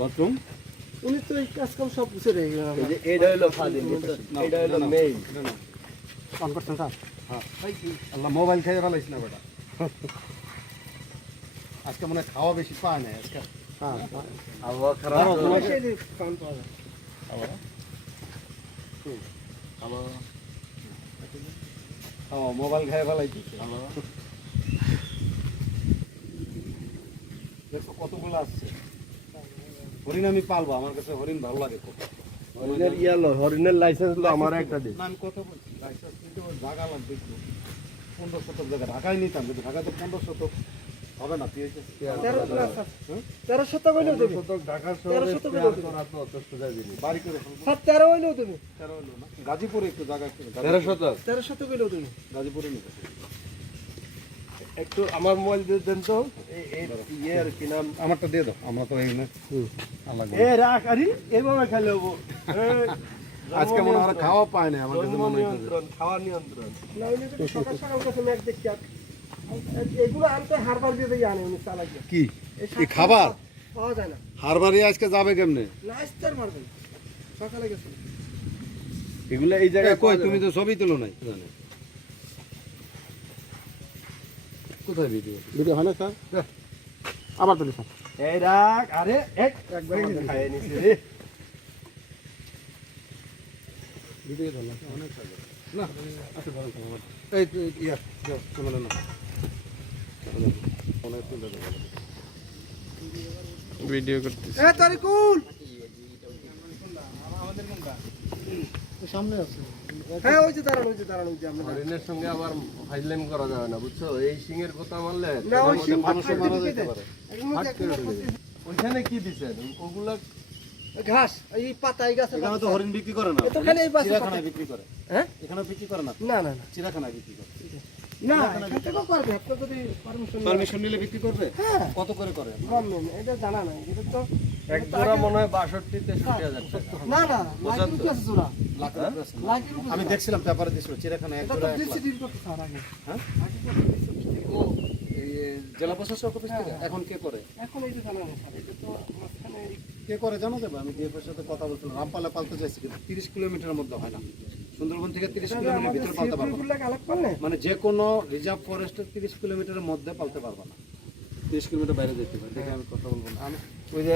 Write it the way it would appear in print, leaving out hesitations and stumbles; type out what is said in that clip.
Bathroom উনি তো এই কাজ কাম সব কিছু রেখে গেল। এই যে এইটা হলো খাদিম, এইটা হলো মেইন। অন করছেন স্যার? হ্যাঁ আল্লাহ মোবাইল খেয়ে ফেলাইস না বেটা আজকে মনে হয় খাওয়া বেশি পায় না আজকে হ্যাঁ আবহাওয়া খারাপ তো। সেই যে পান পাওয়া যায়। মোবাইল খেয়ে ফেলাইছিস দেখো কতগুলো আসছে হরিণ আমি পালবো আমার কাছে হরিণ ভালো লাগে খুব হরিণের ইয়ালো, হরিণের লাইসেন্স হলো আমার একটা দিন। না, আমি কথা বলছি লাইসেন্স নিতে ওর জায়গা লাগবে একটু 1500 জায়গা ঢাকায় নিতাম কিন্তু ঢাকায় তো 1500 হবে না 1300 হইলেও দেবে। ঢাকা 1300 শহরে হইলেও দেবে। তোরা তো অত সোজা জিনিস। বাড়ি করে ফেলবো স্যার 13 হইলেও দেবে। 13 হলো না গাজীপুরে একটু জায়গা একটু 1300 হইলেও দেবে। গাজীপুরে নিতে একটু আমার মোবাইল দিয়ে দেন তো। এই ইয়ের কি নাম? আমারটা দিয়ে দাও আমরা তো এই না আল্লাহ এ রাখ আরে এইভাবে খেলে হবো। আজকে মনে হয় খাওয়া পায় না আমার কাছে জন্ম মনে হয় নিয়ন্ত্রণ, খাওয়া নিয়ন্ত্রণ। না হইলে তো সকাল সকাল কাছে ম্যাচ দেখি আর এগুলো আনতে হারবার দিয়ে দিয়ে আনে উনি চালাকি কি এই খাবার পাওয়া যায় না। হারবারি আজকে যাবে কেমনে লাস্টার মারবেন সকালে গেছে। এগুলো এই জায়গায় কই তুমি তো ছবি তুলো নাই জানে কোথায় ভিডিও ভিডিও হয় না স্যার? আবার তুলি স্যার। এই রাখ আরে একবারে খাইয়ে নিছি রে। ভিডিও ধরলাম অনেক কাজ না আচ্ছা বলেন এই ইয়া চলে না অনেক সুন্দর ভিডিও করতেছি এ তারিকুল সামনে আছে। হ্যাঁ ওই যে দাঁড়ান ওই যে আমরা হরিণের সঙ্গে আবার ফাইজলামি করা যাবে না, বুঝছো? এই সিংহের কথা মারলে না ওই সিং মানুষের মারা যেতে পারে ওইখানে কি দিছেন ওগুলা? ঘাস এই পাতা এই গাছে এখানে তো হরিণ বিক্রি করে না তো খালি এই বাসে চিড়িয়াখানায় বিক্রি করে হ্যাঁ এখানে বিক্রি করে না না না না চিড়িয়াখানায় বিক্রি করে না এখান থেকেও পারবে আপনি যদি পারমিশন পারমিশন নিলে বিক্রি করবে হ্যাঁ কত করে করে গভর্নমেন্ট এটা জানা নাই এটা তো এক জোড়া মনে হয় 62-63,000 টাকা। না না লাইটের কি আছে জোড়া লাখের উপরে আছে না? লাইটের উপরে আমি দেখছিলাম পেপারে দিছিল চিড়িয়াখানায় এক এটা তো জোড়া 1 ডিসি লাখ। ডিল করতে স্যার আগে হ্যাঁ আগে তো DCD ও এই জেলা প্রশাসক অফিস থেকে এখন কে করে এখন এই যে জানা নেই স্যার এটা তো মাঝখানে কে করে জানো যাবে আমি ডিএফের সাথে কথা বলছিলাম রামপালে পালতে চাইছি কিন্তু 30 কিলোমিটারের মধ্যে হয় না সুন্দরবন থেকে 30 কিলোমিটার ভিতরে পালতে পারবো না। গুলো আলাপ করলে মানে যে কোনো রিজার্ভ ফরেস্টের 30 কিলোমিটারের মধ্যে পালতে পারবো না 30 কিলোমিটার বাইরে যেতে হবে দেখে আমি কথা বলবো না আমি